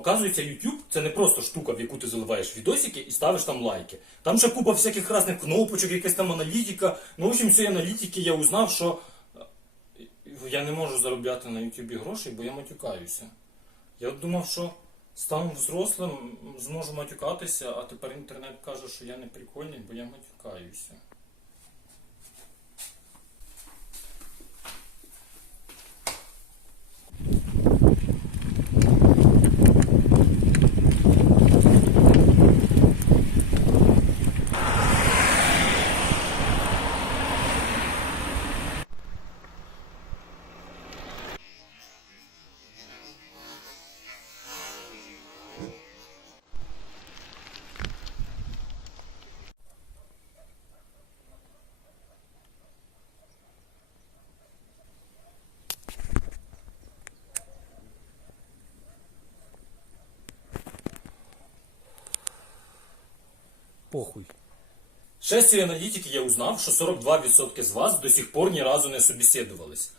Оказується, YouTube це не просто штука, в яку ти заливаєш відосики і ставиш там лайки. Там ще купа всяких різних кнопочок, якась там аналітика. Ну, в общем, цієї аналітики я узнав, що е, я не можу заробляти на YouTube грошей, бо я матюкаюся. Я думав, що стану взрослим, зможу матюкатися, а тепер інтернет каже, що я не прикольний, бо я матюкаюся. Похуй. Ще з цієї аналітики я узнав, що 42% з вас до сих пор ні разу не собеседувались.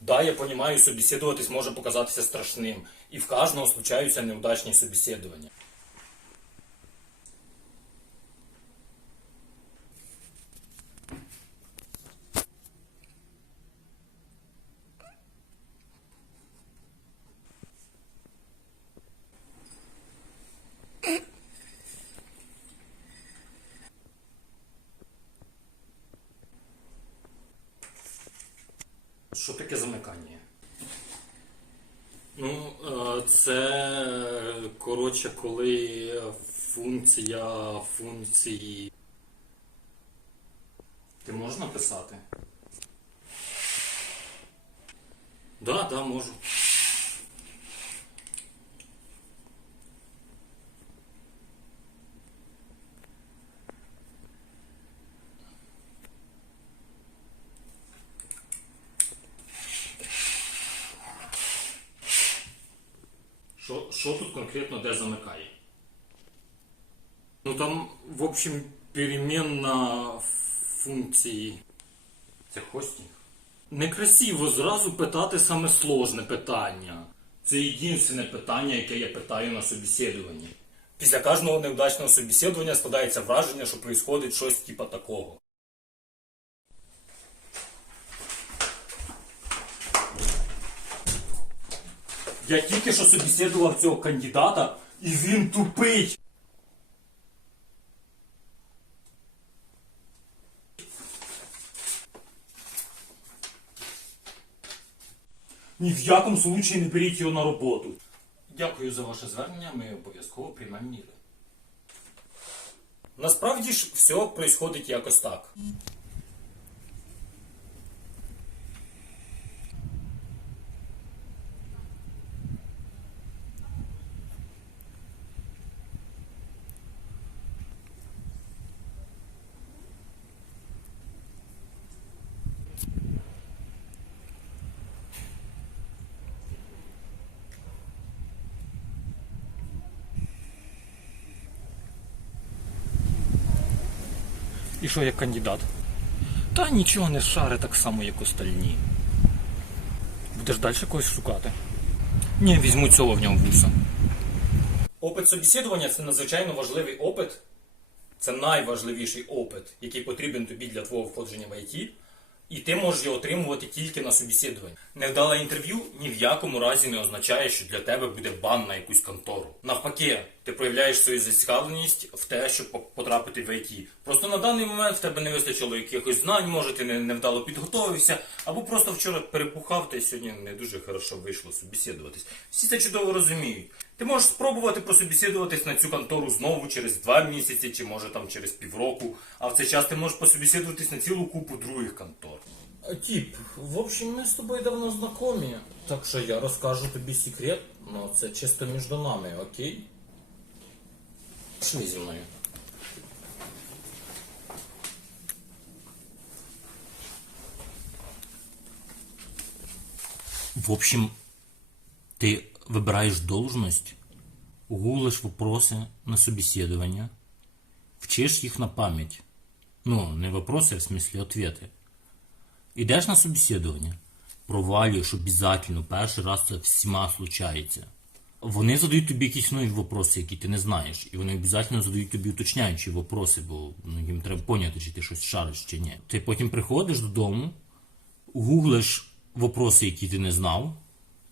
Да, я понимаю, собеседуватись може показатися страшним, і в кожного случаються неудачні собеседування. Що таке замикання? Ну, е, це коротше, коли функція функції. Ти можна писати? Так, Да, да, можу. Що, що тут конкретно де замикає? Ну там, в общем, перемінна функції. Це хостінг? Некрасиво зразу питати саме сложне питання. Це єдине питання, яке я питаю на собеседуванні. Після кожного неудачного собеседування складається враження, що відбувається щось типа такого. Я тільки що собеседував цього кандидата, і він тупий. Ні в якому случаї не беріть його на роботу. Дякую за ваше звернення, ми обов'язково приймемо міри. Насправді ж все происходить якось так. І що як кандидат? Та нічого не шари так само, як остальні. Будеш далі когось шукати? Ні, візьму цього в нього вуса. Опит собеседування це надзвичайно важливий опит. Це найважливіший опит, який потрібен тобі для твого входження в ІТ. І ти можеш його отримувати тільки на собеседуванні. Невдале інтерв'ю ні в якому разі не означає, що для тебе буде бан на якусь контору. Навпаки, ти проявляєш свою зацікавленість в те, щоб потрапити в ІТ. Просто на даний момент в тебе не вистачило якихось знань, може ти невдало підготовився, або просто вчора перепухав, та й сьогодні не дуже хорошо вийшло собеседуватись. Всі це чудово розуміють. Ти можеш спробувати прособесідуватись на цю контору знову через два місяці, чи може там через півроку, а в цей час ти можеш пособесідуватись на цілу купу других контор. Тіп, в общем, ми з тобою давно знайомі, так що я розкажу тобі секрет, але це чисто між нами, окей? Пішли зі мною. В общем, ты выбираешь должность, гуглишь вопросы на собеседование, вчиш їх на пам'ять. Ну, не вопроси, а в смысле ответы. Ідеш на собеседування, провалюєш обов'язково. Перший раз це всіма случається. Вони задають тобі якісь нові вопроси, які ти не знаєш, і вони обов'язково задають тобі уточняючі вопроси, бо ну, їм треба поняти, чи ти щось шариш, чи ні. Ти потім приходиш додому, гуглиш вопроси, які ти не знав,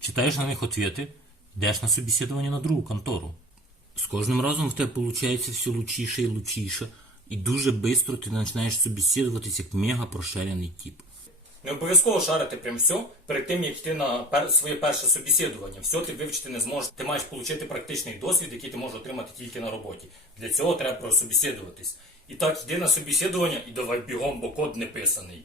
читаєш на них відповіді, йдеш на собеседування на другу контору. З кожним разом в тебе виходить все лучіше і лучіше, і дуже швидко ти починаєш собеседуватись як мега прошарений тип. Не обов'язково шарити прям все перед тим, як йти на пер... своє перше собеседування. Все ти вивчити не зможеш. Ти маєш отримати практичний досвід, який ти можеш отримати тільки на роботі. Для цього треба прособеседуватись. І так, йди на собеседування і давай бігом, бо код не писаний.